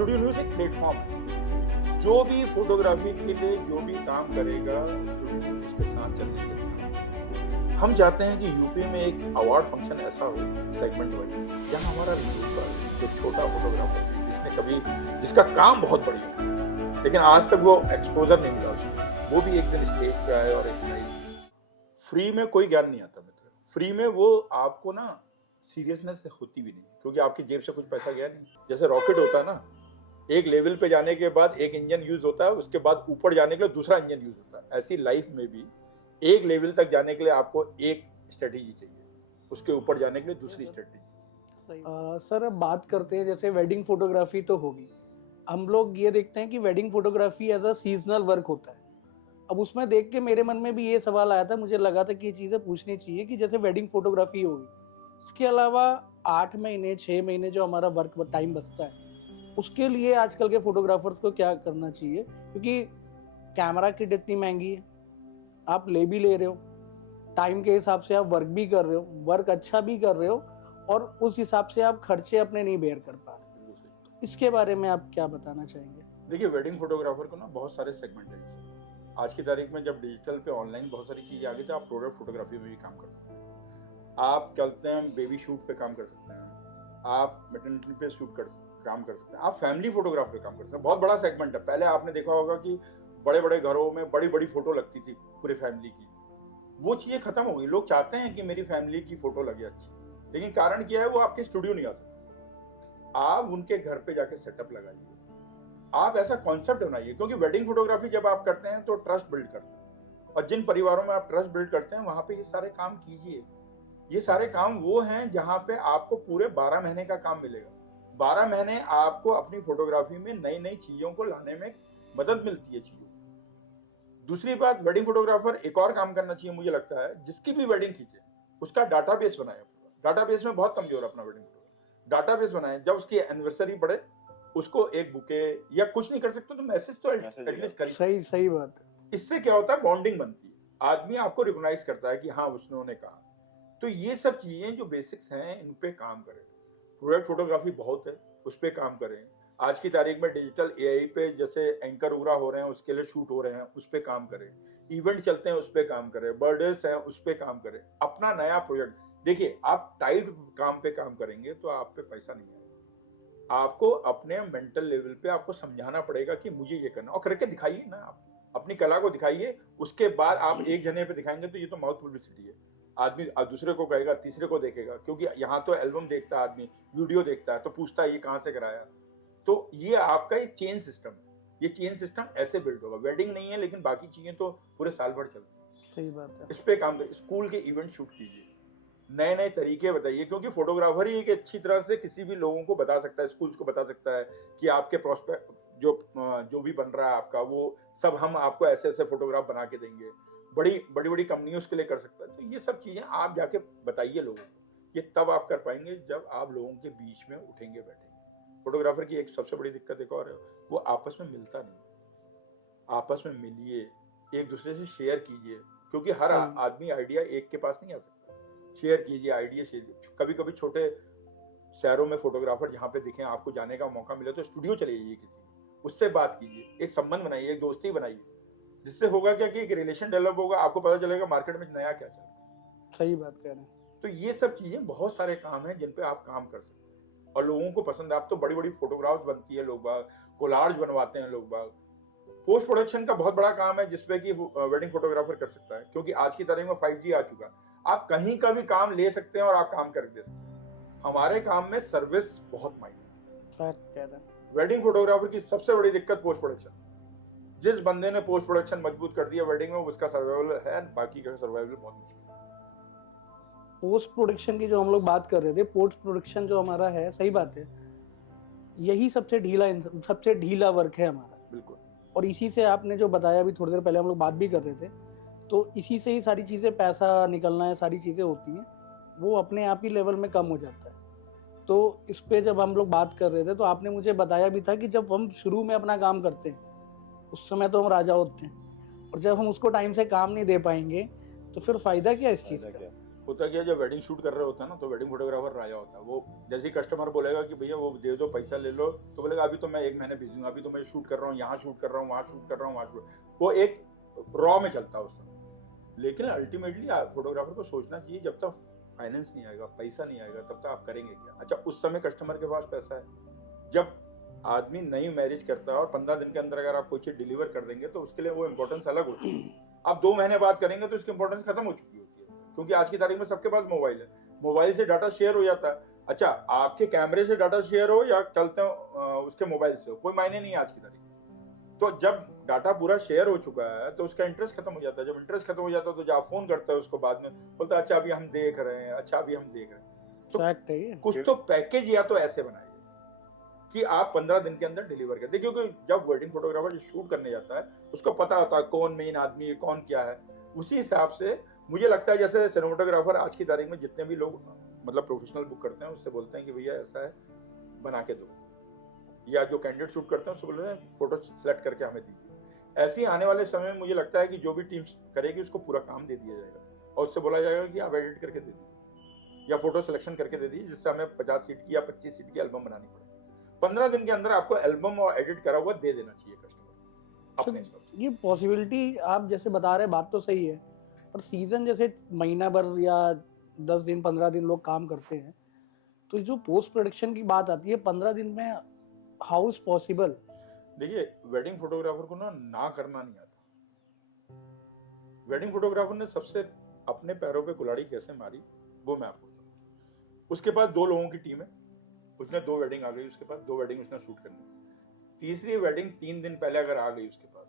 Studio news एक platform है। जो भी फोटोग्राफी के लिए जो भी काम करेगा, स्टूडियो न्यूज़ उसके साथ चलने के लिए। हम चाहते हैं कि यूपी में एक अवार्ड फंक्शन ऐसा हो, सेगमेंट वाइज, जहाँ हमारा यूपी जो छोटा फोटोग्राफर जिसने कभी जिसका काम बहुत बढ़िया है, लेकिन आज तक वो एक्सपोजर नहीं मिला उसको, वो भी एक दिन स्टेज पे आए और एक नई। फ्री में कोई ज्ञान नहीं आता मित्र। फ्री में वो आपको ना सीरियसनेस होती भी नहीं, क्योंकि आपकी जेब से कुछ पैसा गया नहीं। जैसे रॉकेट होता है ना, एक लेवल पे जाने के बाद एक इंजन यूज होता है, उसके बाद ऊपर जाने के लिए दूसरा इंजन यूज होता है। ऐसी लाइफ में भी एक लेवल तक जाने के लिए आपको एक स्ट्रेटेजी चाहिए, उसके ऊपर जाने के लिए दूसरी स्ट्रेटेजी। सर अब बात करते हैं, जैसे वेडिंग फोटोग्राफी तो होगी, हम लोग ये देखते हैं कि wedding photography as a seasonal work होता है। अब उसमें देख के मेरे मन में भी ये सवाल आया था, मुझे लगा था कि ये चीज़ें पूछनी चाहिए कि जैसे वेडिंग फोटोग्राफी होगी, इसके अलावा 8 महीने 6 महीने जो हमारा वर्क टाइम बचता है, उसके लिए आजकल के फोटोग्राफर्स को क्या करना चाहिए? क्योंकि कैमरा किट इतनी महंगी है, आप ले भी ले रहे हो, टाइम के हिसाब से आप वर्क भी कर रहे हो, वर्क अच्छा भी कर रहे हो, और उस हिसाब से आप खर्चे अपने नहीं बेयर कर पा रहे। तो इसके बारे में आप क्या बताना चाहेंगे? देखिए, वेडिंग फोटोग्राफर को ना बहुत सारे सेगमेंट है। जैसे आज की तारीख में जब डिजिटल पे ऑनलाइन बहुत सारी चीजें आ गई, तो आप प्रोडक्ट फोटोग्राफी में भी काम कर सकते हैं। आप चलते हैं बेबी शूट पे काम कर सकते हैं, आप मैटरनिटी पे काम कर सकते हैं, आप फैमिली फोटोग्राफी पे काम कर सकते हैं। बहुत बड़ा सेगमेंट है। पहले आपने देखा होगा कि बड़े बड़े घरों में बड़ी बड़ी फोटो लगती थी पूरे फैमिली की, वो चीजें खत्म हो गई। लोग चाहते हैं कि मेरी फैमिली की फोटो लगे अच्छी, लेकिन कारण क्या है, वो आपके स्टूडियो नहीं आ सकते। आप उनके घर पे जाके सेटअप लगाइए, आप ऐसा कॉन्सेप्ट बनाइए, क्योंकि वेडिंग फोटोग्राफी जब आप करते हैं तो ट्रस्ट बिल्ड करते हैं, और जिन परिवारों में आप ट्रस्ट बिल्ड करते हैं वहां पे ये सारे काम कीजिए। ये सारे काम वो हैं जहां पे आपको पूरे 12 महीने का काम मिलेगा। 12 महीने आपको अपनी फोटोग्राफी में नई नई चीजों को लाने में मदद मिलती है चीजों। दूसरी बात, वेडिंग फोटोग्राफर एक और काम करना चाहिए मुझे लगता है, जिसकी भी वेडिंग खींचे उसका डाटाबेस बनाए। डाटाबेस में बहुत कमजोर है अपना वेडिंग फोटोग्राफर। डाटाबेस बनाए, जब उसकी एनिवर्सरी बढ़े उसको एक बुके या कुछ नहीं कर सकते तो मैसेज तो एटलीस्ट करिए। सही बात है। इससे क्या होता है, बॉन्डिंग बनती है, आदमी आपको रिकॉग्नाइज करता है कि हाँ उसने कहा। तो ये सब चीजें जो बेसिक्स हैं, इन पे काम करें। प्रोडक्ट फोटोग्राफी बहुत है, उस पे काम करें। आज की तारीख में डिजिटल एआई पे जैसे एंकर उगरा हो रहे हैं, उसके लिए शूट हो रहे हैं, उस पे काम करें। इवेंट चलते हैं, उस पे काम करें। बर्थडेज हैं, उस पे काम करें। अपना नया प्रोजेक्ट देखिए, आप टाइट काम पे काम करेंगे तो आप पे पैसा नहीं आएगा। आपको अपने मेंटल लेवल पे आपको समझाना पड़ेगा कि मुझे ये करना, और करके दिखाइए ना, आप अपनी कला को दिखाइए। उसके बाद आप एक जने पे दिखाएंगे तो ये तो माउथ पब्लिसिटी है। आदमी दूसरे को कहेगा, तीसरे को देखेगा, क्योंकि यहाँ तो एल्बम देखता है आदमी, वीडियो देखता है, तो पूछता है ये कहाँ से कराया। तो ये आपका एक चेन सिस्टम है। ये चेन सिस्टम ऐसे बिल्ड होगा। वेडिंग नहीं है, लेकिन बाकी चीजें तो पूरे साल भर चलती है। सही बात है। इस पे काम करिए। स्कूल के इवेंट शूट कीजिए, नए नए तरीके बताइए, क्योंकि फोटोग्राफर ही एक अच्छी तरह से किसी भी लोगों को बता सकता है, स्कूल्स को बता सकता है कि आपके प्रोस्पेक्ट जो भी बन रहा है आपका, वो सब हम आपको ऐसे ऐसे फोटोग्राफ बना के देंगे। बड़ी बड़ी कंपनी उसके लिए कर सकता है। तो ये सब चीजें आप जाके बताइए लोगों को। ये तब आप कर पाएंगे जब आप लोगों के बीच में उठेंगे बैठेंगे। फोटोग्राफर की एक सबसे बड़ी दिक्कत एक और है, वो आपस में मिलता नहीं। आपस में मिलिए, एक दूसरे से शेयर कीजिए, क्योंकि हर आदमी आइडिया एक के पास नहीं आ सकता। शेयर कीजिए, आइडिया शेयर। कभी कभी छोटे शहरों में फोटोग्राफर जहाँ पे दिखे, आपको जाने का मौका मिले तो स्टूडियो चले जाइए, किसी उससे बात कीजिए, एक संबंध बनाइए, एक दोस्ती बनाइए, जिससे होगा क्या कि एक रिलेशन डेवलप होगा। आपको पता चलेगा मार्केट में नया क्या चल रहा है। सही बात कह रहे हैं। तो ये सब चीजें, बहुत सारे काम हैं जिन पे आप काम कर सकते हैं और लोगों को पसंद है। आप तो बड़ी बड़ी फोटोग्राफ्स बनती है, लोग बाग कोलार्ज बनवाते हैं लोग बाग। पोस्ट प्रोडक्शन का बहुत बड़ा काम है जिसपे कि वेडिंग फोटोग्राफर कर सकता है, क्योंकि आज की तारीख में 5G आ चुका है। आप कहीं का भी काम ले सकते हैं और आप काम कर दे सकते हैं। हमारे काम में सर्विस बहुत मायने है। वेडिंग फोटोग्राफर की सबसे बड़ी दिक्कत पोस्ट प्रोडक्शन। जिस बंदे ने पोस्ट प्रोडक्शन मजबूत कर दिया वेडिंग में, उसका सर्वाइवल है, बाकी का सर्वाइवल बहुत मुश्किल है। पोस्ट प्रोडक्शन की जो हम लोग बात कर रहे थे, पोस्ट प्रोडक्शन जो हमारा है, सही बात है, यही सबसे ढीला वर्क है हमारा। बिल्कुल। और इसी से आपने जो बताया, अभी थोड़ी देर पहले हम लोग बात भी कर रहे थे, तो इसी से ही सारी चीज़ें, पैसा निकलना है, सारी चीज़ें होती हैं, वो अपने आप ही लेवल में कम हो जाता है। तो इस पे जब हम लोग बात कर रहे थे, तो आपने मुझे बताया भी था कि जब हम शुरू में अपना काम करते हैं, उस समय तो हम राजा होते हैं, और जब हम उसको टाइम से काम नहीं दे पाएंगे तो फिर फायदा क्या इस चीज़ का? होता क्या, जब वेडिंग शूट कर रहे होता है ना, तो वेडिंग फोटोग्राफर राजा होता है। वो जैसे ही कस्टमर बोलेगा कि भैया वो दे दो, पैसा ले लो, तो बोलेगा अभी तो मैं 1 महीने बिजी हूँ, अभी तो मैं शूट कर रहा हूँ, यहाँ शूट कर रहा हूँ, वहाँ शूट कर रहा हूँ, वहाँ शूट। वो एक रॉ में चलता है उस समय। लेकिन अल्टीमेटली फोटोग्राफर को सोचना चाहिए, जब तक फाइनेंस नहीं आएगा, पैसा नहीं आएगा, तब तक आप करेंगे क्या? अच्छा, उस समय कस्टमर के पास पैसा है। जब आदमी नई मैरिज करता है और 15 दिन के अंदर अगर आप कोई चीज डिलीवर कर देंगे, तो उसके लिए वो इंपॉर्टेंस अलग होती है। आप 2 महीने बाद करेंगे तो इसकी इंपॉर्टेंस खत्म हो चुकी होती है, क्योंकि आज की तारीख में सबके पास मोबाइल है, मोबाइल से डाटा शेयर हो जाता है। अच्छा, आपके कैमरे से डाटा शेयर हो या चलते उसके मोबाइल से हो, कोई मायने नहीं है आज की तारीख में। तो जब डाटा पूरा शेयर हो चुका है तो उसका इंटरेस्ट खत्म हो जाता है। जब इंटरेस्ट खत्म हो जाता है तो जब आप फोन करते हैं उसको, बाद में बोलता है अच्छा अभी हम देख रहे हैं, अच्छा अभी हम देख रहे हैं। तो कुछ तो पैकेज या तो ऐसे बनाइए कि आप 15 दिन के अंदर डिलीवर कर दे, क्योंकि जब वेडिंग फोटोग्राफर जो शूट करने जाता है उसको पता होता है कौन मेन आदमी है, कौन क्या है। उसी हिसाब से मुझे लगता है जैसे सिनेमेटोग्राफर आज की तारीख में जितने भी लोग मतलब प्रोफेशनल बुक करते हैं, उससे बोलते हैं कि भैया ऐसा है बना के दो, या जो कैंडिडेट शूट करते हैं उससे बोलते हैं फोटो सेलेक्ट करके हमें दीजिए। ऐसे ही आने वाले समय में मुझे लगता है कि जो भी टीम करेगी उसको पूरा काम दे दिया जाएगा और उससे बोला जाएगा कि आप एडिट करके दे दीजिए या फोटो सिलेक्शन करके दे दीजिए, जिससे हमें 50 सीट की या 25 सीट की एल्बम बनानी पड़े। 15 दिन के अंदर आपको एल्बम और एडिट करा हुआ दे देना चाहिए कस्टमर अपने हिसाब से। ये पॉसिबिलिटी आप जैसे बता रहे हैं, बात तो सही है, पर सीजन जैसे महीना भर या 10 दिन 15 दिन लोग काम करते हैं, तो जो पोस्ट प्रोडक्शन की बात आती है 15 दिन में, हाउ इज पॉसिबल? देखिए, वेडिंग फोटोग्राफर को ना करना नहीं आता। वेडिंग फोटोग्राफर ने सबसे अपने पैरों पे कुल्हाड़ी कैसे मारी वो मैं आपको बताऊं। उसके पास 2 लोगों की टीम है, उसने 2 वेडिंग आ गई उसके पास, 2 वेडिंग उसने शूट करनी। तीसरी वेडिंग 3 दिन पहले अगर आ गई उसके पास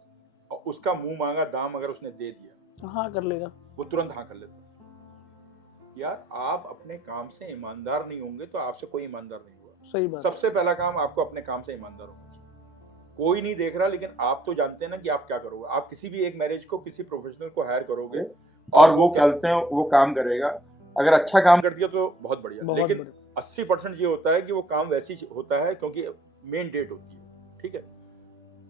और उसका मुंह मांगा दाम अगर उसने दे दिया, हाँ कर लेगा, वो तुरंत हाँ कर लेता। यार, आप अपने काम से ईमानदार नहीं होंगे तो आपसे कोई ईमानदार नहीं होगा। सही बात। सबसे पहला काम आपको अपने काम से ईमानदार होना चाहिए। कोई नहीं देख रहा, लेकिन आप तो जानते हैं ना कि आप क्या करोगे। आप किसी भी एक मैरिज को किसी प्रोफेशनल को हायर करोगे और वो कहते हैं वो काम करेगा, अगर अच्छा काम कर दिया तो बहुत बढ़िया, लेकिन 80% ये होता है कि वो काम वैसे ही होता है क्योंकि मेन डेट होती है। ठीक है,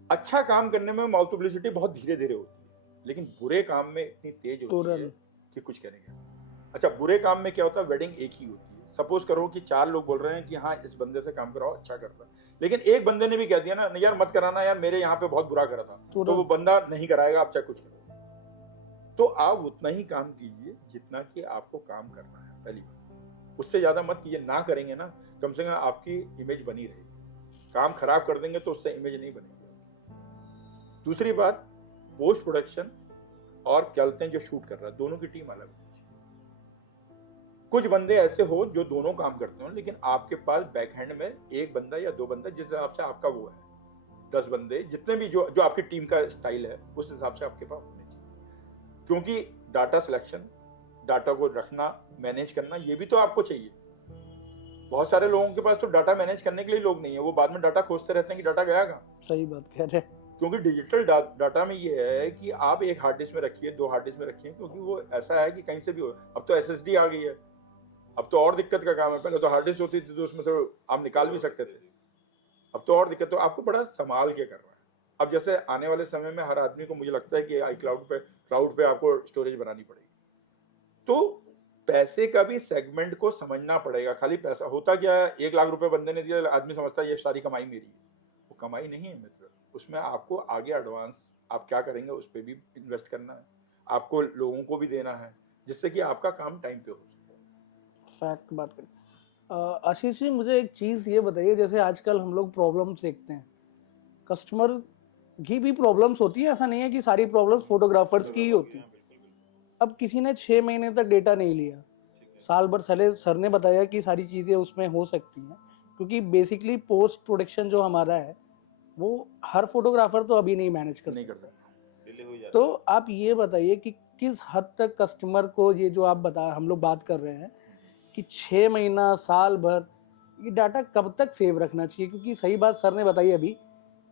अच्छा काम करने में माउथ पब्लिसिटी बहुत धीरे धीरे होती है, लेकिन बुरे काम में इतनी तेज होती है कि कुछ करेंगे। अच्छा, बुरे काम में क्या होता है, वेडिंग एक ही होती है। सपोज करो कि 4 लोग बोल रहे हैं कि हाँ इस बंदे से काम कराओ, अच्छा करता है, लेकिन एक बंदे ने भी कह दिया ना यार मत कराना यार, मेरे यहाँ पे बहुत बुरा करा था, तो वो बंदा नहीं कराएगा, आप चाहे कुछ करो। तो आप उतना ही काम कीजिए जितना कि आपको काम करना है, पहली बात। उससे ज्यादा मत कीजिए। ना करेंगे ना, कम से कम आपकी इमेज बनी रहेगी। काम खराब कर देंगे तो उससे इमेज नहीं बनेगी। दूसरी बात, पोस्ट प्रोडक्शन और क्या बोलते हैं जो शूट कर रहा है, दोनों की टीम अलग है। कुछ बंदे ऐसे हो जो दोनों काम करते हो, लेकिन आपके पास बैक हैंड में एक बंदा या 2 बंदा, जिस हिसाब से आपका वो है 10 बंदे, जितने भी जो आपकी टीम का स्टाइल है उस हिसाब से आपके पास होने चाहिए। क्योंकि डाटा सिलेक्शन, डाटा को रखना, मैनेज करना, ये भी तो आपको चाहिए। बहुत सारे लोगों के पास तो डाटा मैनेज करने के लिए लोग नहीं है, वो बाद में डाटा खोजते रहते हैं कि डाटा गया कहाँ। सही बात कह रहे हैं। क्योंकि डिजिटल डाटा में ये है कि आप एक हार्ड डिस्क में रखिए, 2 हार्ड डिस्क में रखिए, क्योंकि वो ऐसा है कि कहीं से भी हो। अब तो SSD आ गई है, अब तो और दिक्कत का काम है। पहले तो हार्ड डिस्क होती थी तो उसमें तो आप निकाल भी सकते थे, अब तो और दिक्कत। तो आपको बड़ा संभाल के करना है। अब जैसे आने वाले समय में हर आदमी को मुझे लगता है कि iCloud पे, क्लाउड पे आपको स्टोरेज बनानी पड़ेगी। तो पैसे का भी सेगमेंट को समझना पड़ेगा। खाली पैसा होता क्या है, 1 लाख रुपए बंदे ने दिया, आदमी समझता है ये सारी कमाई मेरी है। वो कमाई नहीं है मित्र, उसमें आपको आगे एडवांस आप क्या करेंगे उस पर भी इन्वेस्ट करना है, आपको लोगों को भी देना है, जिससे कि आपका काम टाइम पे हो सके। फैक्ट बात करें। आशीष जी, मुझे एक चीज़ ये बताइए, जैसे आजकल हम लोग प्रॉब्लम्स देखते हैं, कस्टमर की भी प्रॉब्लम्स होती है, ऐसा नहीं है कि सारी प्रॉब्लम्स फोटोग्राफर्स की ही होती है। अब किसी ने 6 महीने तक डेटा नहीं लिया, साल भर चले, सर ने बताया कि सारी चीज़ें उसमें हो सकती हैं, क्योंकि बेसिकली पोस्ट प्रोडक्शन जो हमारा है वो हर फोटोग्राफर तो अभी नहीं मैनेज कर सकता। तो आप ये बताइए कि किस हद तक कस्टमर को ये जो आप हम लोग बात कर रहे हैं कि 6 महीना, साल भर, ये डाटा कब तक सेव रखना चाहिए? क्योंकि सही बात सर ने बताई, अभी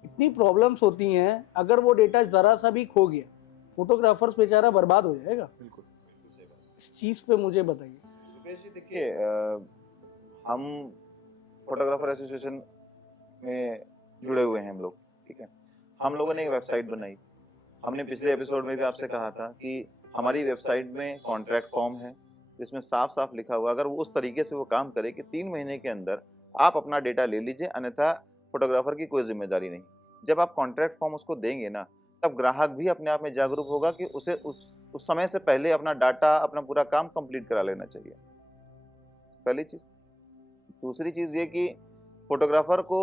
इतनी प्रॉब्लम्स होती हैं, अगर वो डेटा जरा सा भी खो गया, फोटोग्राफर्स बेचारा बर्बाद हो जाएगा। बिल्कुल सही बात। इस चीज पे मुझे बताइए। रुपेश जी, देखिए, हम फोटोग्राफर एसोसिएशन में जुड़े हुए हैं हम लोग, ठीक है। हम लोगों ने एक वेबसाइट बनाई। हमने पिछले एपिसोड में भी आपसे कहा था कि हमारी वेबसाइट में कॉन्ट्रैक्ट फॉर्म है, जिसमें साफ साफ लिखा हुआ, अगर वो उस तरीके से वो काम करे कि 3 महीने के अंदर आप अपना डेटा ले लीजिए, अन्यथा फोटोग्राफर की कोई जिम्मेदारी नहीं। जब आप कॉन्ट्रैक्ट फॉर्म उसको देंगे ना, तब ग्राहक भी अपने आप में जागरूक होगा कि उसे उस समय से पहले अपना डाटा, अपना पूरा काम कंप्लीट करा लेना चाहिए, पहली चीज। दूसरी चीज ये कि फोटोग्राफर को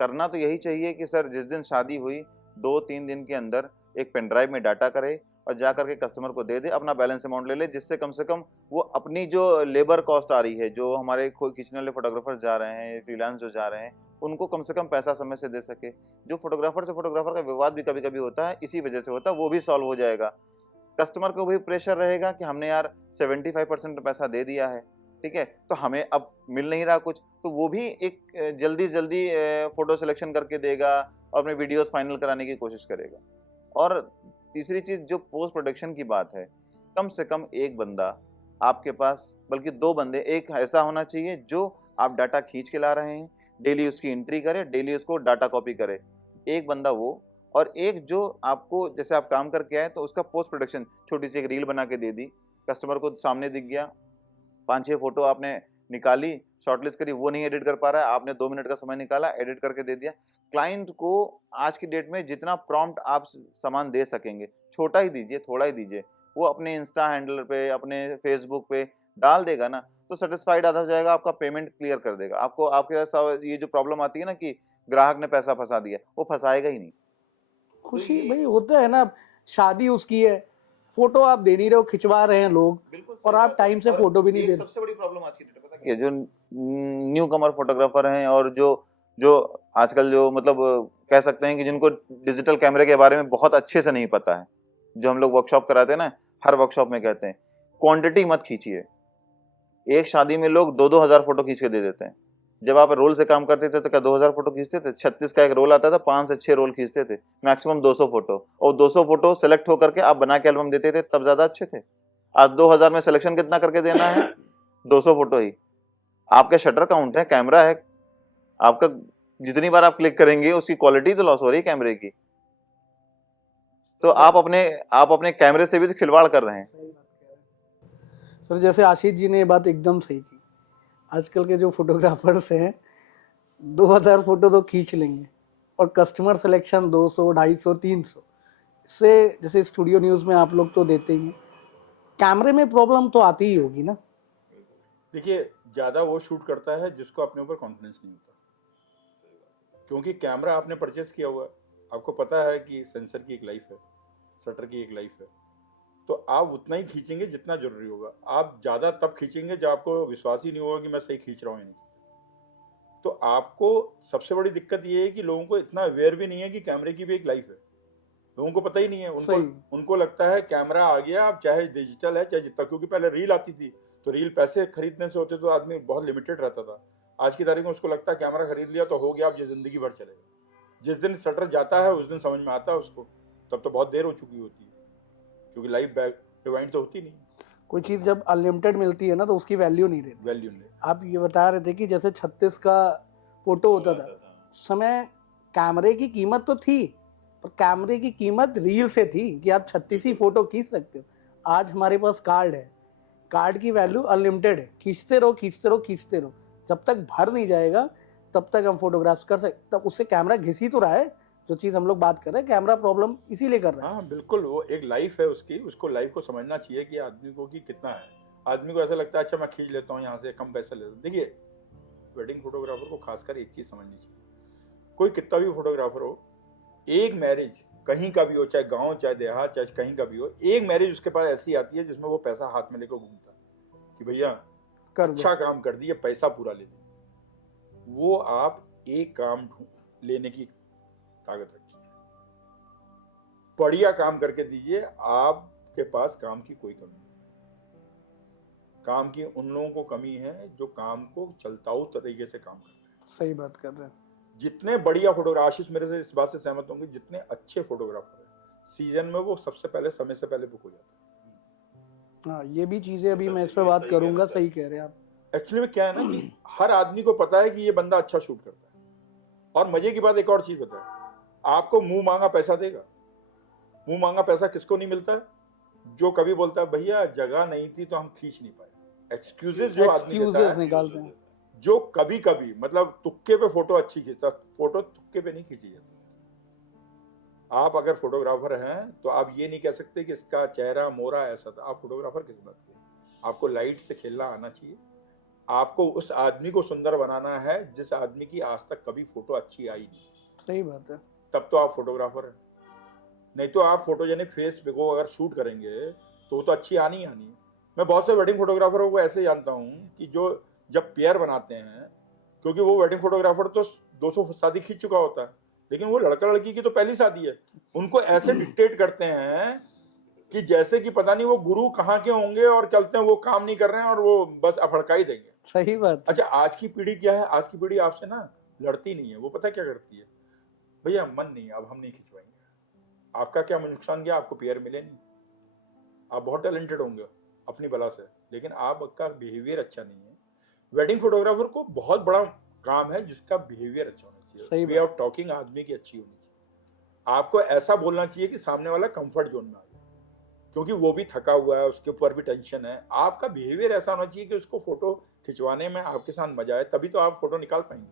करना तो यही चाहिए कि सर जिस दिन शादी हुई 2-3 दिन के अंदर एक पेन ड्राइव में डाटा करे और जा करके कस्टमर को दे दे, अपना बैलेंस अमाउंट ले ले, जिससे कम से कम वो अपनी जो लेबर कॉस्ट आ रही है, जो हमारे खींचने वाले फोटोग्राफर्स जा रहे हैं, फ्रीलांस जो जा रहे हैं, उनको कम से कम पैसा समय से दे सके। जो फोटोग्राफर से फोटोग्राफर का विवाद भी कभी कभी होता है, इसी वजह से होता है, वो भी सॉल्व हो जाएगा। कस्टमर को भी प्रेशर रहेगा कि हमने यार 75% पैसा दे दिया है, ठीक है, तो हमें अब मिल नहीं रहा कुछ, तो वो भी एक जल्दी जल्दी फोटो सिलेक्शन करके देगा और अपने वीडियोस फाइनल कराने की कोशिश करेगा। और तीसरी चीज जो पोस्ट प्रोडक्शन की बात है, कम से कम एक बंदा आपके पास, बल्कि 2 बंदे, एक ऐसा होना चाहिए जो आप डाटा खींच के ला रहे हैं, डेली उसकी एंट्री करे, डेली उसको डाटा कॉपी करे, एक बंदा वो, और एक जो आपको, जैसे आप काम करके आए तो उसका पोस्ट प्रोडक्शन, छोटी सी एक रील बना के दे दी, कस्टमर को सामने दिख गया, 5-6 फोटो आपने निकाली, शॉर्टलिस्ट करी, वो नहीं एडिट कर पा रहा है, आपने 2 मिनट का समय निकाला, एडिट करके दे दिया। क्लाइंट को आज की डेट में जितना प्रॉम्प्ट आप सामान दे सकेंगे, छोटा ही दीजिए, थोड़ा ही दीजिए, वो अपने इंस्टा हैंडल पे, अपने फेसबुक पे डाल देगा ना, तो सेटिस्फाइड आधा हो जाएगा, आपका पेमेंट क्लियर कर देगा। आपको आपके साथ ये जो प्रॉब्लम आती है ना कि ग्राहक ने पैसा फंसा दिया, वो फंसाएगा ही नहीं। खुशी भाई होता है ना, शादी उसकी है, फोटो आप दे नहीं रहे हो, खिंचवा रहे हैं लोग, और आप टाइम से फोटो भी नहीं दे रहे। सबसे बड़ी प्रॉब्लम आज की डेट में पता क्या है, जो न्यू कमर फोटोग्राफर हैं और जो आजकल जो मतलब कह सकते हैं कि जिनको डिजिटल कैमरे के बारे में बहुत अच्छे से नहीं पता है, जो हम लोग वर्कशॉप कराते हैं ना, हर वर्कशॉप में कहते हैं क्वांटिटी मत खींचिए। एक शादी में लोग 2-2 हजार फोटो खींच के दे देते हैं। जब आप रोल से काम करते थे तो क्या 2000 फोटो खींचते थे? 36 का एक रोल आता था, 5 से 6 रोल खींचते थे, मैक्सिमम 200 फोटो, और 200 फोटो सेलेक्ट होकर के आप बना के एल्बम देते थे, तब ज्यादा अच्छे थे। आज 2000 में सिलेक्शन कितना करके देना है? 200 फोटो ही। आपका शटर काउंट है, कैमरा है, आपका जितनी बार आप क्लिक करेंगे उसकी क्वालिटी तो लॉस हो रही है कैमरे की। तो आप अपने कैमरे से भी तो खिलवाड़ कर रहे हैं। सर जैसे आशीष जी ने ये बात एकदम सही की, आजकल के जो फोटोग्राफर्स हैं 2000 फोटो तो खींच लेंगे, और कस्टमर सिलेक्शन 200, 250, 300 से, जैसे स्टूडियो न्यूज़ में आप लोग तो देते ही हैं, कैमरे में प्रॉब्लम तो आती ही होगी ना। देखिए, ज़्यादा वो शूट करता है जिसको अपने ऊपर कॉन्फिडेंस नहीं होता, क्योंकि कैमरा आपने परचेस किया हुआ है, आपको पता है कि सेंसर की एक लाइफ है, शटर की एक लाइफ है, तो आप उतना ही खींचेंगे जितना जरूरी होगा। आप ज़्यादा तब खींचेंगे जब आपको विश्वास ही नहीं होगा कि मैं सही खींच रहा हूँ या नहीं। तो आपको सबसे बड़ी दिक्कत ये है कि लोगों को इतना अवेयर भी नहीं है कि कैमरे की भी एक लाइफ है, लोगों को पता ही नहीं है। उनको लगता है कैमरा आ गया, अब चाहे डिजिटल है चाहे जितना, क्योंकि पहले रील आती थी तो रील पैसे खरीदने से होते तो आदमी बहुत लिमिटेड रहता था। आज की तारीख में उसको लगता है कैमरा खरीद लिया तो हो गया, अब ये जिंदगी भर चलेगा। जिस दिन शटर जाता है उस दिन समझ में आता है उसको, तब तो बहुत देर हो चुकी होती है, क्योंकि लाइव बैक रिवाइंड तो होती नहीं। कोई चीज़ जब अनलिमिटेड मिलती है ना तो उसकी वैल्यू नहीं रहती। वैल्यू नहीं। आप ये बता रहे थे कि जैसे 36 का फोटो होता था, उस समय कैमरे की कीमत तो थी, पर कैमरे की कीमत रील से थी कि आप 36 ही फोटो खींच सकते हो। आज हमारे पास कार्ड है, कार्ड की वैल्यू अनलिमिटेड है, खींचते रहो खींचते रहो खींचते रहो, जब तक भर नहीं जाएगा तब तक हम फोटोग्राफ्स कर सकते। तब उससे कैमरा घिस ही तो रहा है, जो चीज़ हम लोग बात कर रहे हैं, कैमरा प्रॉब्लम इसीलिए कर रहा है। हाँ बिल्कुल, वो एक लाइफ है उसकी, उसको लाइफ को समझना चाहिए कि आदमी को कि कितना है। आदमी को ऐसा लगता है अच्छा मैं खींच लेता हूँ यहाँ से, कम पैसा ले लेता हूँ। देखिए, वेडिंग फोटोग्राफर को खासकर एक चीज़ समझनी चाहिए, कोई कितना भी फोटोग्राफर हो, एक मैरिज कहीं का भी हो, चाहे गांव चाहे देहात चाहे कहीं का भी हो, एक मैरिज उसके पास ऐसी आती है जिसमें वो पैसा हाथ में लेकर घूमता है कि भैया अच्छा काम कर दिए, पैसा पूरा ले लिया। वो आप एक काम लेने की ताकत रखिए, बढ़िया काम करके दीजिए, आपके पास काम की कोई कमी नहीं। काम की उन लोगों को कमी है जो काम को चलताऊ तरीके से काम करते हैं। सही बात कर रहे हैं। जितने बढ़िया फोटोग्राफर, आशीष मेरे से इस बात से सहमत होंगे, जितने अच्छे फोटोग्राफर है सीजन में वो सबसे पहले समय से पहले बुक हो जाते हैं। हाँ, ये भी चीजें अभी मैं इस पे बात करूंगा। सही कह रहे हैं आप। एक्चुअली में क्या है ना कि हर आदमी को पता है कि ये बंदा अच्छा शूट करता है, और मजे की बात एक और चीज पता है, आपको मुंह मांगा पैसा देगा। मुंह मांगा पैसा किसको नहीं मिलता है? जो कभी बोलता है भैया जगह नहीं थी तो हम खींच नहीं पाए, एक्सक्यूजेस जो आदमी देता एक्सक्यूजेस है, निकालते हैं। जो कभी कभी मतलब तुक्के पे फोटो अच्छी खींचता, फोटो तुक्के पे नहीं खींची जाती। आप अगर फोटोग्राफर हैं तो आप ये नहीं कह सकते कि इसका चेहरा मोरा ऐसा था। आप फोटोग्राफर किस बात के? आपको लाइट से खेलना आना चाहिए। आपको उस आदमी को सुंदर बनाना है जिस आदमी की आज तक कभी फोटो अच्छी आई नहीं। सही बात है। तब तो आप फोटोग्राफर हैं। नहीं तो आप फोटोजेनिक फेस को अगर शूट करेंगे तो वो तो अच्छी आनी ही आनी है। मैं बहुत से वेडिंग फोटोग्राफरों को ऐसे जानता हूँ कि जो जब पेयर बनाते हैं, क्योंकि वो वेडिंग फोटोग्राफर तो 200 शादी खींच चुका होता है, लेकिन वो लड़का लड़की की तो पहली शादी है। उनको ऐसे डिक्टेट करते हैं कि जैसे कि पता नहीं वो गुरु कहाँ के होंगे और चलते हैं वो काम नहीं कर रहे हैं और वो बस अफड़का ही देंगे। सही बात है। अच्छा, आज की पीढ़ी क्या है? आज की पीढ़ी आपसे ना लड़ती नहीं है। वो पता क्या करती है, भैया मन नहीं, अब हम नहीं खिंचवाएंगे। आपका क्या नुकसान गया? आपको पेयर मिले नहीं। आप बहुत टैलेंटेड होंगे अपनी बला से, लेकिन आपका बिहेवियर अच्छा नहीं है। वेडिंग फोटोग्राफर को बहुत बड़ा काम है जिसका बिहेवियर अच्छा होना चाहिए। वे ऑफ टॉकिंग आदमी की अच्छी होनी चाहिए। आपको ऐसा बोलना चाहिए कि सामने वाला कंफर्ट जोन में आ जाए, क्योंकि वो भी थका हुआ है, उसके ऊपर भी टेंशन है। आपका बिहेवियर ऐसा होना चाहिए कि उसको फोटो खिंचवाने में आपके साथ मजा आए, तभी तो आप फोटो निकाल पाएंगे,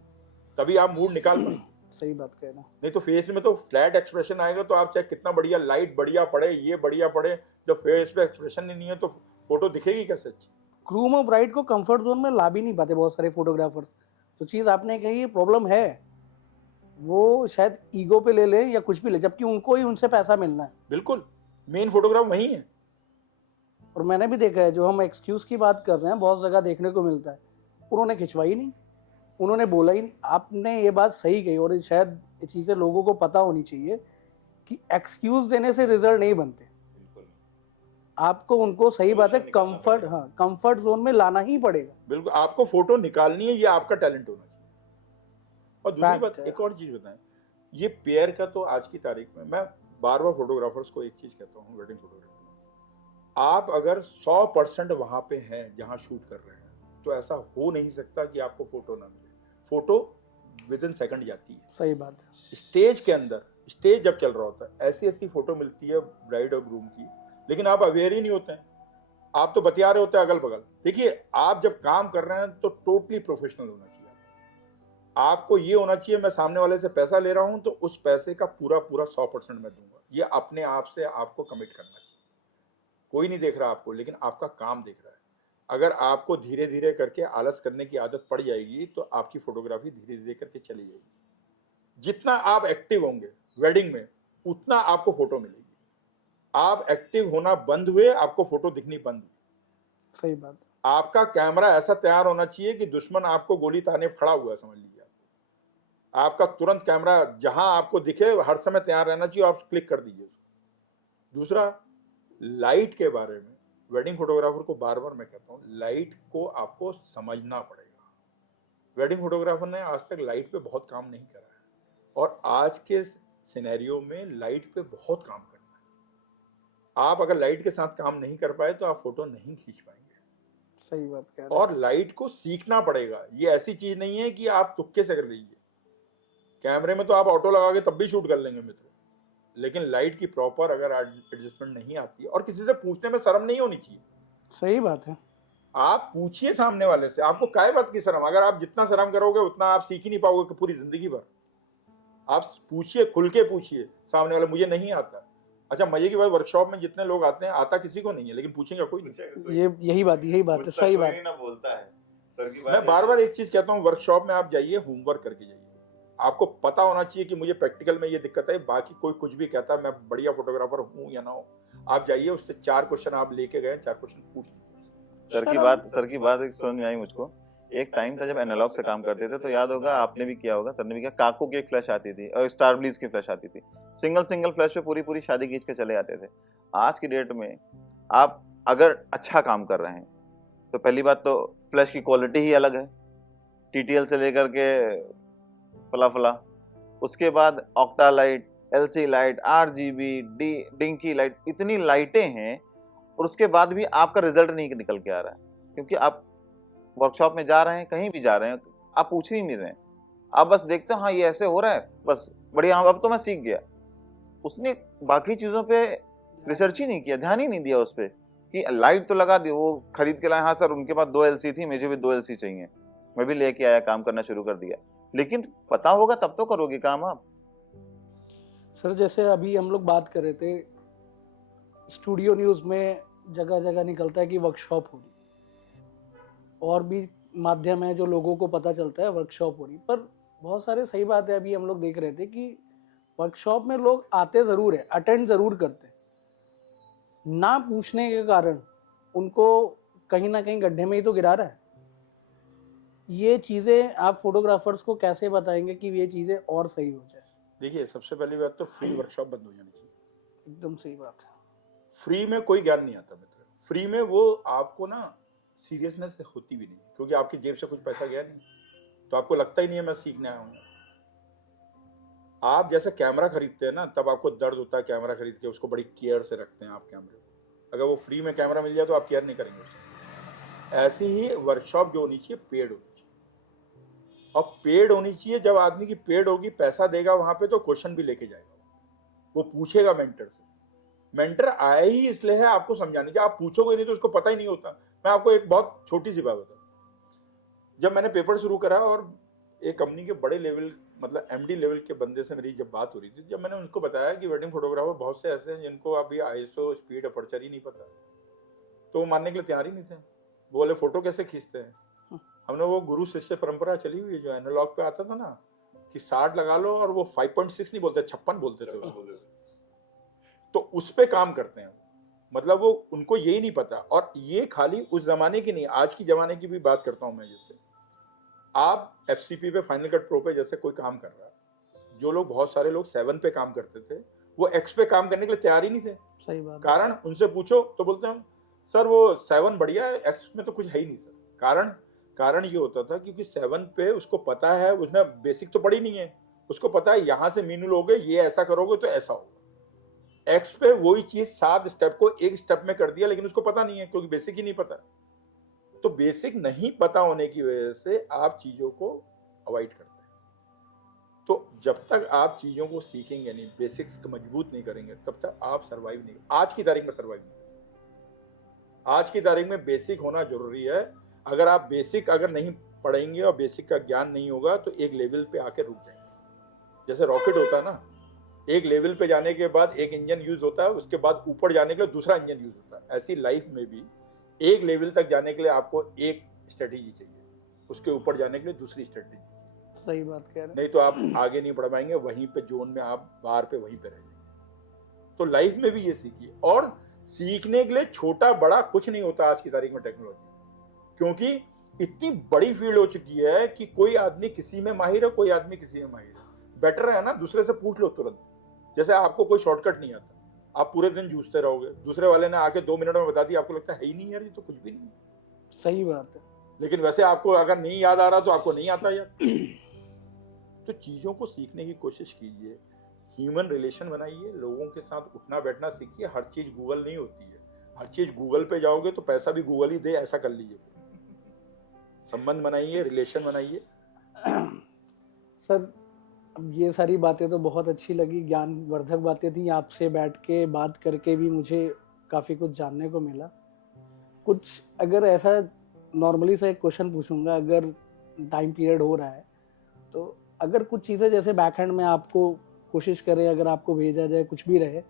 तभी आप मूड निकाल पाएंगे। सही बात कहना। नहीं तो फेस में तो फ्लैट एक्सप्रेशन आएगा, तो आप चाहे कितना बढ़िया लाइट बढ़िया पड़े, ये बढ़िया पड़े, जब फेस पे एक्सप्रेशन ही नहीं है तो फोटो दिखेगी कैसे अच्छी? ग्रूम और ब्राइड को कंफर्ट जोन में ला भी नहीं पाते बहुत सारे फोटोग्राफर्स। तो चीज़ आपने कही प्रॉब्लम है, वो शायद ईगो पे ले ले या कुछ भी ले, जबकि उनको ही उनसे पैसा मिलना है। बिल्कुल, मेन फोटोग्राफ वही है। और मैंने भी देखा है, जो हम एक्सक्यूज की बात कर रहे हैं बहुत जगह देखने को मिलता है, उन्होंने खिंचवाई नहीं, उन्होंने बोला ही नहीं। आपने ये बात सही कही, और शायद ये चीज़ें लोगों को पता होनी चाहिए कि एक्सक्यूज देने से रिजल्ट नहीं बनते। आपको उनको सही बात है कंफर्ट, हाँ, कंफर्ट जोन में लाना ही पड़ेगा। बिल्कुल, आपको फोटो निकालनी है, ये आपका टैलेंट होना चाहिए। और दूसरी बात, एक और चीज बताएं, ये पेयर का तो आज की तारीख में मैं बार बार फोटोग्राफर्स को एक चीज कहता हूँ, वेडिंग फोटोग्राफर, आप अगर 100% वहां पे हैं जहां शूट कर रहे हैं, तो ऐसा हो नहीं सकता कि आपको फोटो ना मिले। फोटो विद इन सेकंड जाती है। सही बात है। स्टेज के अंदर, स्टेज जब चल रहा होता है, ऐसी ऐसी फोटो मिलती है ब्राइड और ग्रूम की, लेकिन आप अवेयर ही नहीं होते हैं। आप तो बतिया रहे होते हैं अगल बगल। देखिए, आप जब काम कर रहे हैं तो टोटली प्रोफेशनल होना चाहिए। आपको ये होना चाहिए, मैं सामने वाले से पैसा ले रहा हूं तो उस पैसे का पूरा पूरा 100% मैं दूंगा। ये अपने आप से आपको कमिट करना चाहिए। कोई नहीं देख रहा आपको, लेकिन आपका काम देख रहा है। अगर आपको धीरे धीरे करके आलस करने की आदत पड़ जाएगी तो आपकी फोटोग्राफी धीरे धीरे करके चली जाएगी। जितना आप एक्टिव होंगे वेडिंग में, उतना आपको फोटो मिलेगी। आप एक्टिव होना बंद हुए, आपको फोटो दिखनी बंद हुई। सही बात। आपका कैमरा ऐसा तैयार होना चाहिए कि दुश्मन आपको गोली ताने खड़ा हुआ है, समझ लीजिए। आपका तुरंत कैमरा जहां आपको दिखे हर समय तैयार रहना चाहिए, आप क्लिक कर दीजिए। दूसरा, लाइट के बारे में वेडिंग फोटोग्राफर को बार बार मैं कहता हूं, लाइट को आपको समझना पड़ेगा। वेडिंग फोटोग्राफर ने आज तक लाइट पे बहुत काम नहीं करा है, और आज के सिनेरियो में लाइट पे बहुत काम करना है। आप अगर लाइट के साथ काम नहीं कर पाए तो आप फोटो नहीं खींच पाएंगे। सही बात कह रहे हैं। और लाइट को सीखना पड़ेगा। ये ऐसी चीज नहीं है कि आप तुक्के से कर लीजिए। कैमरे में तो आप ऑटो लगा के तब भी शूट कर लेंगे मित्र, लेकिन लाइट की प्रॉपर अगर एडजस्टमेंट नहीं आती है, और किसी से पूछने में शर्म नहीं होनी चाहिए। सही बात है। आप पूछिए सामने वाले से, आपको काय बात की शर्म? अगर आप जितना शर्म करोगे उतना आप सीख ही नहीं पाओगे कि पूरी जिंदगी भर। आप पूछिए, खुल के पूछिए सामने वाले, मुझे नहीं आता। अच्छा, मजे की बात, वर्कशॉप में जितने लोग आते हैं, आता किसी को नहीं है, लेकिन पूछेंगे कोई नहीं। ये यही बात है। सही बात। बोलता है सर की बात। मैं बार बार एक चीज कहता हूँ, वर्कशॉप में आप जाइए, होमवर्क करके जाइए। आपको पता होना चाहिए कि मुझे प्रैक्टिकल में ये दिक्कत है। बाकी कोई कुछ भी कहता है, मैं बढ़िया फोटोग्राफर हूँ या ना हो, आप जाइए, उससे 4 क्वेश्चन आप लेके गए, 4 क्वेश्चन पूछ लीजिए। सर की बात एक समझ में आई मुझको। एक टाइम था जब एनालॉग से काम करते थे, तो याद होगा, आपने भी किया होगा, सर ने भी किया, काको की एक फ्लैश आती थी और स्टारब्लीज की फ्लैश आती थी। सिंगल फ्लैश पे पूरी पूरी शादी खींच के चले जाते थे। आज की डेट में आप अगर अच्छा काम कर रहे हैं तो पहली बात तो फ्लैश की क्वालिटी ही अलग है, TTL से लेकर के फला। उसके बाद octa light, LC light, RGB, dinky light, इतनी लाइटें हैं, और उसके बाद भी आपका रिजल्ट नहीं निकल के आ रहा है। क्योंकि आप वर्कशॉप में जा रहे हैं, कहीं भी जा रहे हैं, आप पूछ ही नहीं रहे हैं, आप बस देखते हैं हाँ ये ऐसे हो रहा है, बस बढ़िया, अब तो मैं सीख गया। उसने बाकी चीजों पे रिसर्च ही नहीं किया, ध्यान ही नहीं दिया उस पर कि लाइट तो लगा दी, वो खरीद के लाए, हाँ सर उनके पास 2 एलसी थी, मुझे भी 2 एलसी चाहिए, मैं भी लेके आया, काम करना शुरू कर दिया। लेकिन पता होगा तब तो करोगे काम आप। सर जैसे अभी हम लोग बात कर रहे थे, स्टूडियो न्यूज़ में जगह जगह निकलता है कि वर्कशॉप हो रही, और भी माध्यम है जो लोगों को पता चलता है वर्कशॉप हो रही, पर बहुत सारे, सही बात है, अभी हम लोग देख रहे थे कि वर्कशॉप में लोग आते ज़रूर है, अटेंड ज़रूर करते हैं, ना पूछने के कारण उनको कहीं ना कहीं गड्ढे में ही तो गिरा रहा है। ये चीज़ें आप फोटोग्राफर्स को कैसे बताएंगे कि ये चीज़ें और सही हो जाए? देखिए, सबसे पहली बात तो फ्री वर्कशॉप बंद हो जानी चाहिए। एकदम सही बात है। फ्री में कोई ज्ञान नहीं आता मित्र। फ्री में वो आपको ना सीरियसनेस होती भी नहीं, क्योंकि आपकी जेब से कुछ पैसा गया नहीं, तो आपको लगता ही नहीं है मैं सीखने आया हूँ। आप जैसे कैमरा खरीदते हैं ना, तब आपको दर्द होता है कैमरा खरीद के, उसको बड़ी केयर से रखते हैं आप कैमरे को। अगर वो फ्री में कैमरा मिल जाए तो आप केयर नहीं करेंगे उससे। ऐसी ही वर्कशॉप जो होनी चाहिए, पेड होनी चाहिए। और पेड होनी चाहिए, जब आदमी की पेड होगी, पैसा देगा वहां पे, तो क्वेश्चन भी लेके जाएगा, वो पूछेगा मेंटर से। मेंटर आया ही इसलिए है आपको समझाने के, आप पूछोगे नहीं तो उसको पता ही नहीं होता। मैं आपको एक बहुत छोटी सी बात बताऊं, जब मैंने पेपर शुरू करा और एक कंपनी के बड़े लेवल, मतलब एमडी लेवल के बंदे से मेरी जब बात हो रही थी, जब मैंने उनको बताया कि वेडिंग फोटोग्राफर बहुत से ऐसे हैं जिनको अभी आईएसओ, स्पीड, अपर्चर ही नहीं पता, तो वो मानने के लिए तैयार ही नहीं थे। बोले फोटो कैसे खींचते हैं? हमने वो गुरु शिष्य परंपरा चली हुई है, जो एनालॉग पे आता था ना कि 60 लगा लो, और वो 5.6 नहीं बोलते, 56 बोलते थे उसको। तो उस पे काम करते हैं, मतलब वो, उनको यही नहीं पता। और ये खाली उस जमाने की नहीं, आज की जमाने की भी बात करता हूं मैं। जैसे आप एफसीपी पे, फाइनल कट प्रो पे जैसे कोई काम कर रहा है, जो लोग, बहुत सारे लोग 7 पे काम करते थे, वो एक्स पे काम करने के लिए तैयार ही नहीं थे। सही बात। कारण, उनसे पूछो तो बोलते हैं सर वो 7 बढ़िया है, एक्स में तो कुछ है ही नहीं सर। कारण ये होता था क्योंकि 7 पे उसको पता है, उसने बेसिक तो पढ़ी नहीं है, उसको पता है यहां से मीनू लोगे, ये ऐसा करोगे तो ऐसा होगा। एक्स पे वही चीज 7 स्टेप को एक स्टेप में कर दिया, लेकिन उसको पता नहीं है, क्योंकि बेसिक ही नहीं पता। तो बेसिक नहीं पता होने की वजह से आप चीजों को अवॉइड करते हैं। तो जब तक आप चीजों को सीखेंगे नहीं, बेसिक्स को मजबूत नहीं करेंगे, तब तक आप सर्वाइव नहीं, आज की तारीख में सर्वाइव नहीं कर सकते। आज की तारीख में बेसिक होना जरूरी है। अगर आप बेसिक अगर नहीं पढ़ेंगे और बेसिक का ज्ञान नहीं होगा, तो एक लेवल पे आके रुक जाएंगे। जैसे रॉकेट होता है ना, एक लेवल पे जाने के बाद एक इंजन यूज होता है, उसके बाद ऊपर जाने के लिए दूसरा इंजन यूज होता है। ऐसी लाइफ में भी एक लेवल तक जाने के लिए आपको एक स्ट्रेटेजी चाहिए, उसके ऊपर जाने के लिए दूसरी स्ट्रेटेजी चाहिए। सही बात कह रहे हैं। नहीं तो आप आगे नहीं बढ़ पाएंगे, वहीं पे जोन में आप बाहर पे वहीं पे रह जाएंगे। तो लाइफ में भी ये सीखिए। और सीखने के लिए छोटा बड़ा कुछ नहीं होता आज की तारीख में टेक्नोलॉजी, क्योंकि इतनी बड़ी फील्ड हो चुकी है कि कोई आदमी किसी में माहिर है, कोई आदमी किसी में माहिर है। बेटर है ना दूसरे से पूछ लो तुरंत। जैसे आपको कोई शॉर्टकट नहीं आता, आप पूरे दिन जूझते रहोगे, दूसरे वाले ने आके 2 मिनट में बता दिया, आपको लगता है ही नहीं यार, ये तो कुछ भी नहीं है। सही बात है। लेकिन वैसे आपको अगर नहीं याद आ रहा तो आपको नहीं आता यार। तो चीजों को सीखने की कोशिश कीजिए, ह्यूमन रिलेशन बनाइए, लोगों के साथ उठना बैठना सीखिए। हर चीज गूगल नहीं होती है, हर चीज गूगल पे जाओगे तो पैसा भी गूगल ही दे, ऐसा कर लीजिए। संबंध बनाइए, रिलेशन बनाइए। सर अब ये सारी बातें तो बहुत अच्छी लगी, ज्ञानवर्धक बातें थी, आपसे बैठ के बात करके भी मुझे काफ़ी कुछ जानने को मिला। कुछ अगर ऐसा नॉर्मली सा एक क्वेश्चन पूछूंगा, अगर टाइम पीरियड हो रहा है तो अगर कुछ चीज़ें जैसे बैकहैंड में आपको कोशिश करें, अगर आपको भेजा जाए कुछ भी रहे,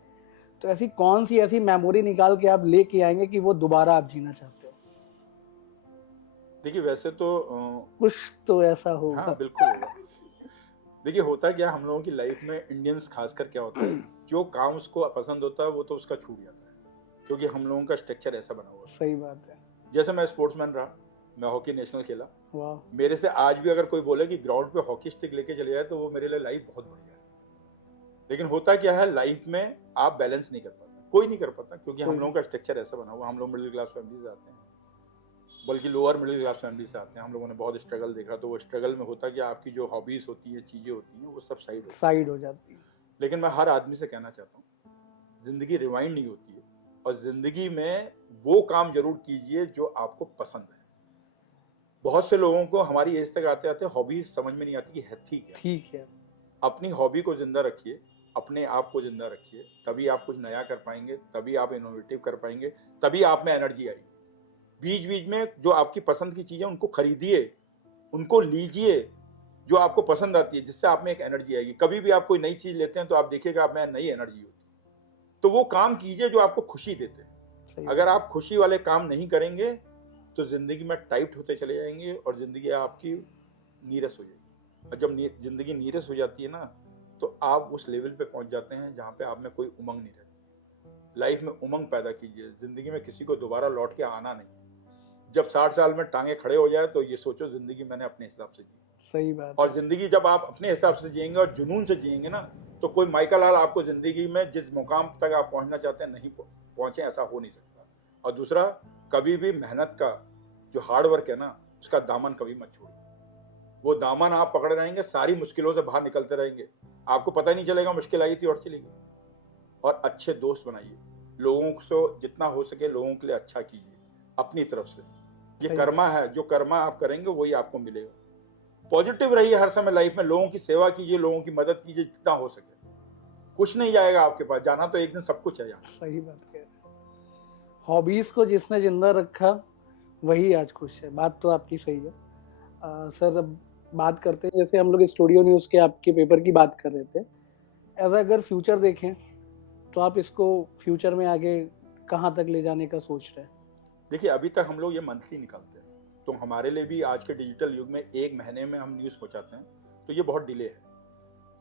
तो ऐसी कौन सी ऐसी मेमोरी निकाल के आप लेके आएंगे कि वो दोबारा आप जीना चाहते हो? देखिए वैसे तो कुछ तो ऐसा होगा। हाँ बिल्कुल होगा। देखिए होता क्या, हम लोगों की लाइफ में, इंडियंस खासकर क्या होता है, जो काम उसको पसंद होता है वो तो उसका छूट जाता है, क्योंकि हम लोगों का स्ट्रक्चर ऐसा बना हुआ है। सही बात है। जैसे मैं स्पोर्ट्समैन रहा, मैं हॉकी नेशनल खेला, वाह। मेरे से आज भी अगर कोई बोले कि ग्राउंड पे हॉकी स्टिक लेके चले जाए, तो वो मेरे लिए लाइफ बहुत बढ़िया है। लेकिन होता क्या है, लाइफ में आप बैलेंस नहीं कर पाते, कोई नहीं कर पाता, क्योंकि हम लोगों का स्ट्रक्चर ऐसा बना हुआ। हम लोग मिडिल क्लास फैमिली से आते हैं, बल्कि लोअर मिडिल क्लास फैमिली से आते हैं। हम लोगों ने बहुत स्ट्रगल देखा, तो वो स्ट्रगल में होता कि आपकी जो हॉबीज होती है, चीजें होती हैं, वो सब साइड हो जाती है। लेकिन मैं हर आदमी से कहना चाहता हूँ, जिंदगी रिवाइंड नहीं होती है, और जिंदगी में वो काम जरूर कीजिए जो आपको पसंद है। बहुत से लोगों को हमारी एज तक आते आते हॉबी समझ में नहीं आती कि है ठीक है। ठीक है। अपनी हॉबी को जिंदा रखिए, अपने आप को जिंदा रखिए, तभी आप कुछ नया कर पाएंगे, तभी आप इनोवेटिव कर पाएंगे, तभी आप में एनर्जी आएगी। बीच बीच में जो आपकी पसंद की चीजें उनको खरीदिए, उनको लीजिए जो आपको पसंद आती है, जिससे आप में एक एनर्जी आएगी। कभी भी आप कोई नई चीज लेते हैं तो आप देखिएगा आप में नई एनर्जी होती है। तो वो काम कीजिए जो आपको खुशी देते हैं। अगर आप खुशी वाले काम नहीं करेंगे तो जिंदगी में टाइट होते चले जाएंगे और जिंदगी आपकी नीरस हो जाएगी। और जब जिंदगी नीरस हो जाती है ना, तो आप उस लेवल पे पहुंच जाते हैं जहां पे आप में कोई उमंग नहीं रहती। लाइफ में उमंग पैदा कीजिए। जिंदगी में किसी को दोबारा लौट के आना नहीं। जब 60 साल में टांगे खड़े हो जाए तो ये सोचो जिंदगी मैंने अपने हिसाब से जी। सही बात। और जिंदगी जब आप अपने हिसाब से जिएंगे और जुनून से जिएंगे ना, तो कोई माइकल लाल आपको जिंदगी में जिस मुकाम तक आप पहुंचना चाहते हैं नहीं पहुंचे, ऐसा हो नहीं सकता। और दूसरा, कभी भी मेहनत का जो हार्ड वर्क है ना, उसका दामन कभी मत छोड़िए। वो दामन आप पकड़ रहेंगे, सारी मुश्किलों से बाहर निकलते रहेंगे, आपको पता नहीं चलेगा मुश्किल आई थी और चली गई। और अच्छे दोस्त बनाइए, लोगों से जितना हो सके लोगों के लिए अच्छा कीजिए अपनी तरफ से। ये कर्मा है, जो कर्मा आप करेंगे वही आपको मिलेगा। पॉजिटिव रहिए हर समय लाइफ में, लोगों की सेवा कीजिए, लोगों की मदद कीजिए जितना हो सके। कुछ नहीं जाएगा आपके पास, जाना तो एक दिन सब कुछ है यहाँ। सही बात कह रहे हैं। हॉबीज को जिसने जिंदा रखा वही आज खुश है। बात तो आपकी सही है। सर, अब बात करते हैं, जैसे हम लोग स्टूडियो न्यूज़ के आपके पेपर की बात कर रहे थे, एज अगर फ्यूचर देखें तो आप इसको फ्यूचर में आगे कहाँ तक ले जाने का सोच रहे हैं? देखिए, अभी तक हम लोग ये मंथली निकालते हैं, तो हमारे लिए भी आज के डिजिटल युग में एक महीने में हम न्यूज़ पहुंचाते हैं, तो ये बहुत डिले है।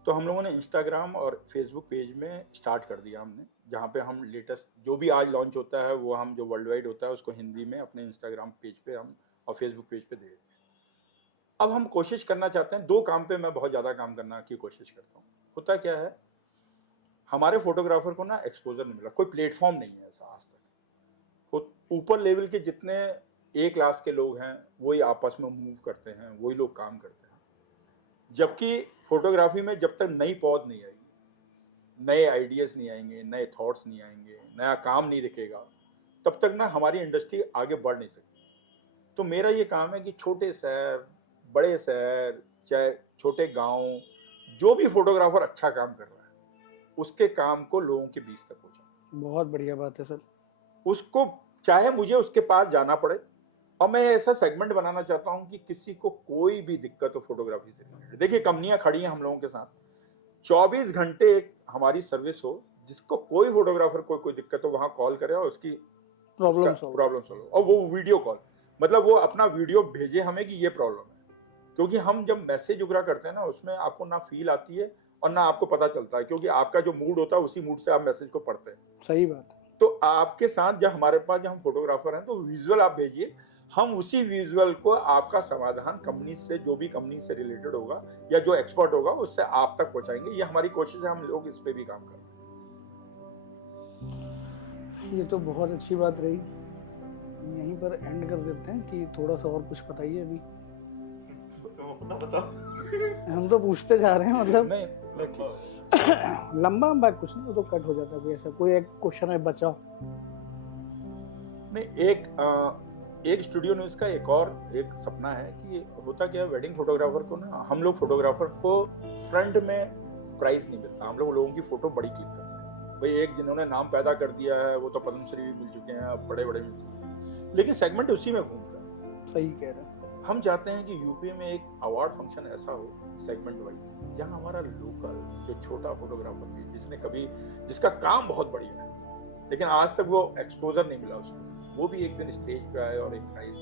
तो हम लोगों ने इंस्टाग्राम और फेसबुक पेज में स्टार्ट कर दिया हमने, जहाँ पे हम लेटेस्ट जो भी आज लॉन्च होता है वो हम जो वर्ल्ड वाइड होता है उसको हिंदी में अपने इंस्टाग्राम पेज पे हम और फेसबुक पेज पे दे देते हैं। अब हम कोशिश करना चाहते हैं, दो काम पे मैं बहुत ज़्यादा काम करना की कोशिश करता हूँ। होता क्या है, हमारे फोटोग्राफर को ना एक्सपोजर नहीं मिला, कोई प्लेटफॉर्म नहीं है ऐसा आज तक। ऊपर लेवल के जितने ए क्लास के लोग हैं वही आपस में मूव करते हैं, वही लोग काम करते हैं। जबकि फोटोग्राफी में जब तक नई पौध नहीं आएगी, नए आइडियाज नहीं आएंगे, नए थॉट्स नहीं आएंगे, नया काम नहीं दिखेगा, तब तक ना हमारी इंडस्ट्री आगे बढ़ नहीं सकती। तो मेरा ये काम है कि छोटे शहर, बड़े शहर, चाहे छोटे गांव, जो भी फोटोग्राफर अच्छा काम कर रहा है उसके काम को लोगों के बीच तक पहुंचाऊं। बहुत बढ़िया बात है सर। उसको चाहे मुझे उसके पास जाना पड़े, और मैं ऐसा सेगमेंट बनाना चाहता हूं कि किसी को कोई भी दिक्कत हो फोटोग्राफी से। देखिए, कंपनियां खड़ी हैं हम लोगों के साथ, 24 घंटे एक हमारी सर्विस हो, जिसको कोई फोटोग्राफर कोई दिक्कत हो वहां कॉल करे और उसकी प्रॉब्लम सॉल्व। और वो वीडियो कॉल, मतलब वो अपना वीडियो भेजे हमें कि ये प्रॉब्लम है। क्योंकि हम जब मैसेज उगरा करते हैं ना, उसमें आपको ना फील आती है और ना आपको पता चलता है, क्योंकि आपका जो मूड होता है उसी मूड से आप मैसेज को पढ़ते हैं। सही बात है। तो आपके साथ जब हमारे पास जब हम फोटोग्राफर हैं तो विजुअल आप भेजिए, हम उसी विजुअल को आपका समाधान कंपनी से, जो भी कंपनी से रिलेटेड होगा या जो एक्सपर्ट होगा उससे आप तक पहुंचाएंगे। ये हमारी कोशिश है, हम लोग इस पे भी काम कर रहे हैं। ये तो बहुत अच्छी बात रही। यहीं पर एंड कर देते हैं कि थोड़ा सा और कुछ बताइए अभी। बताओ। हम तो पूछते जा रहे हैं, मतलब नहीं लंबा कुछ नहीं, वो तो कट हो जाता है। कोई ऐसा कोई एक क्वेश्चन है बचाओ। नहीं, एक स्टूडियो न्यूज़ का एक और एक सपना है कि होता क्या है, वेडिंग फोटोग्राफर को ना, हम लोग फोटोग्राफर को फ्रंट में प्राइस नहीं मिलता, हम लोग लोगों की फोटो बड़ी क्लिक करते हैं। भाई, एक जिन्होंने नाम पैदा कर दिया है वो तो पद्मश्री भी मिल चुके हैं, अब बड़े बड़े मिल चुके हैं, लेकिन सेगमेंट उसी में घूम रहा है। सही कह रहे हैं। हम चाहते हैं कि यूपी में एक अवार्ड फंक्शन ऐसा हो सेगमेंट वाइज, जहां हमारा लोकल जो छोटा फोटोग्राफर भी जिसका काम बहुत बढ़िया है लेकिन आज तक वो एक्सपोजर नहीं मिला उसको, वो भी एक दिन स्टेज पे आए और एक प्राइज,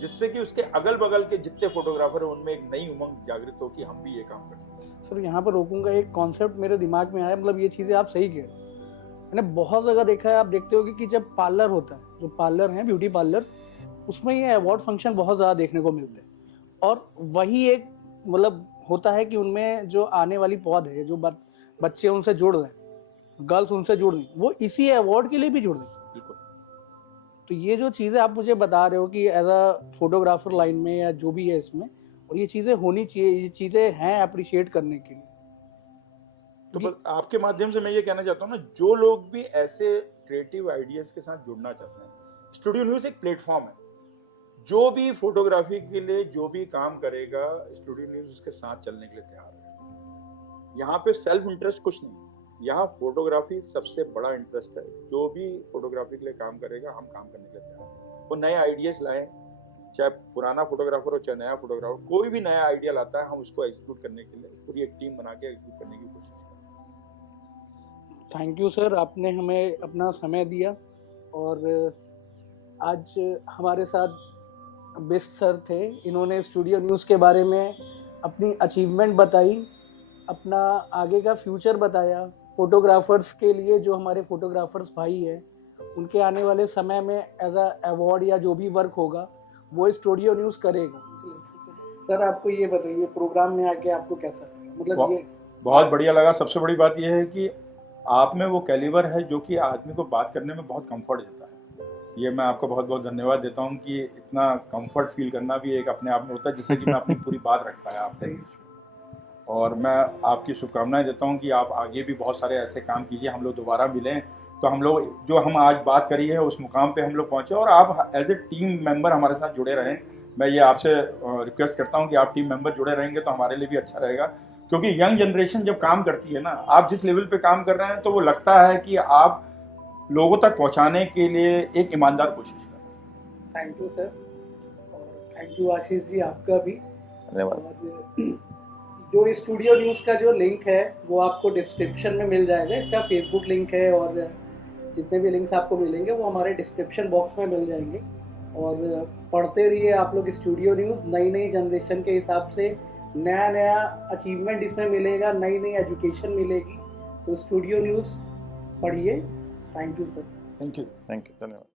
जिससे कि उसके अगल बगल के जितने फोटोग्राफर है उनमें एक नई उमंग जागृत हो कि हम भी ये काम कर सकते हैं। सर, यहाँ पर रोकूंगा, एक कॉन्सेप्ट मेरे दिमाग में आया, मतलब ये चीजें आप सही कह रहे हैं। मैंने बहुत जगह देखा है, आप देखते होगे कि जब पार्लर होता है, जो पार्लर है ब्यूटी पार्लर, उसमें ये अवार्ड फंक्शन बहुत ज़्यादा देखने को मिलते हैं। और वही एक मतलब होता है कि उनमें जो आने वाली पौध है, जो बच्चे उनसे जुड़ रहे हैं, गर्ल्स उनसे जुड़ रही, वो इसी अवार्ड के लिए भी जुड़ रही। बिल्कुल। तो ये जो चीज़ें आप मुझे बता रहे हो कि एज अ फोटोग्राफर लाइन में या जो भी है इसमें, और ये चीज़ें होनी चाहिए, ये चीज़ें हैं अप्रिशिएट करने के लिए। तो बस आपके माध्यम से मैं ये कहना चाहता हूँ ना, जो लोग भी ऐसे क्रिएटिव आइडियाज के साथ जुड़ना चाहते हैं, स्टूडियो न्यूज़ एक प्लेटफॉर्म है। जो भी फोटोग्राफी के लिए जो भी काम करेगा, स्टूडियो न्यूज़ उसके साथ चलने के लिए तैयार है। यहाँ पे सेल्फ इंटरेस्ट कुछ नहीं, यहाँ फोटोग्राफी सबसे बड़ा इंटरेस्ट है। जो भी फोटोग्राफी के लिए काम करेगा, हम काम करने के लिए तैयार हैं। वो नए आइडियाज लाएं, चाहे पुराना फोटोग्राफर हो चाहे नया फोटोग्राफर, कोई भी नया आइडिया लाता है हम उसको एग्जीक्यूट करने के लिए पूरी एक टीम बना के एग्जीक्यूट करने की कोशिश करते थैंक यू सर, आपने हमें अपना समय दिया। और आज हमारे साथ बिस्ट सर थे, इन्होंने स्टूडियो न्यूज़ के बारे में अपनी अचीवमेंट बताई, अपना आगे का फ्यूचर बताया। फोटोग्राफर्स के लिए जो हमारे फोटोग्राफर्स भाई हैं, उनके आने वाले समय में एज अ अवार्ड या जो भी वर्क होगा वो स्टूडियो न्यूज़ करेगा। सर आपको ये बताइए, प्रोग्राम में आके आपको कैसा लगा? मतलब ये बहुत बढ़िया लगा। सबसे बड़ी बात यह है कि आप में वो कैलिबर है जो कि आदमी को बात करने में बहुत कंफर्ट देता है। ये मैं आपको बहुत बहुत धन्यवाद देता हूँ कि इतना कंफर्ट फील करना भी एक अपने आप में होता है, जिससे कि मैं अपनी पूरी बात रख पाया आपसे। और मैं आपकी शुभकामनाएं देता हूँ कि आप आगे भी बहुत सारे ऐसे काम कीजिए, हम लोग दोबारा मिलें तो हम लोग जो हम आज बात करी है उस मुकाम पे हम लोग पहुँचे, और आप एज ए टीम मेंबर हमारे साथ जुड़े रहें। मैं ये आपसे रिक्वेस्ट करता हूँ कि आप टीम मेंबर जुड़े रहेंगे तो हमारे लिए भी अच्छा रहेगा, क्योंकि यंग जनरेशन जब काम करती है ना, आप जिस लेवल पे काम कर रहे हैं तो वो लगता है कि आप लोगों तक पहुंचाने के लिए एक ईमानदार कोशिश कर। थैंक यू सर, और थैंक यू आशीष जी आपका भी धन्यवाद। और जो स्टूडियो न्यूज़ का जो लिंक है वो आपको डिस्क्रिप्शन में मिल जाएगा। इसका फेसबुक लिंक है और जितने भी लिंक्स आपको मिलेंगे वो हमारे डिस्क्रिप्शन बॉक्स में मिल जाएंगे। और पढ़ते रहिए आप लोग स्टूडियो न्यूज़, नई नई जनरेशन के हिसाब से नया नया अचीवमेंट इसमें मिलेगा, नई नई एजुकेशन मिलेगी। तो स्टूडियो न्यूज़ पढ़िए। Thank you sir. Thank you. धन्यवाद।